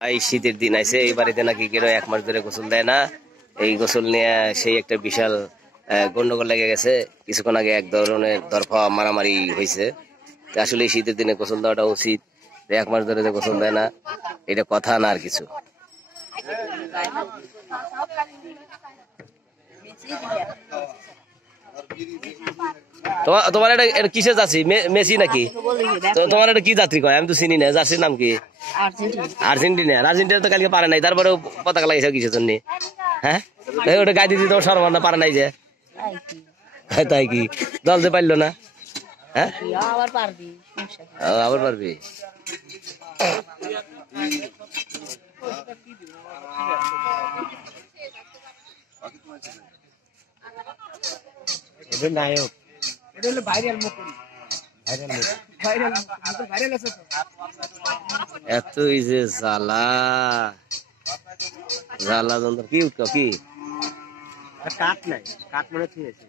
এই শীতের দিন আছে, এই বাড়িতে নাকি কেউ 1 মাস ধরে গোসল দেয় না। এই গোসল নিয়ে সেই একটা বিশাল গন্ডগোল লেগে গেছে। কিছুক্ষণ আগে এক ধরনের দরফা মারামারি হয়েছে। আসলে এই শীতের দিনে গোসল দেওয়াটা উচিত। 1 মাস ধরে যে গোসল দেয় না, এটা কথা না আর কিছু। তোমার এটা কিসের জার্সি, মেসি নাকি? তোমার এটা কি জাতি কয়? আমি তো চিনি না। জার্সির নাম কি? আর্জেন্টিনা। আর্জেন্টিনা তো কালকে পারে নাই, তারপরে পতাকা লাগিয়েছে কিসের জন্য? হ্যাঁ, ওটা গাই দিতে তোমার সর্বনা পারে নাই যে। তাই কি দল যে পারলো না? হ্যাঁ, আবার পারবি। নায়ক এতই যে জ্বালা জ্বালা যন্ত্র। কি উঠল কি কাঠ নাই, কাঠ মনে ঠিক আছে।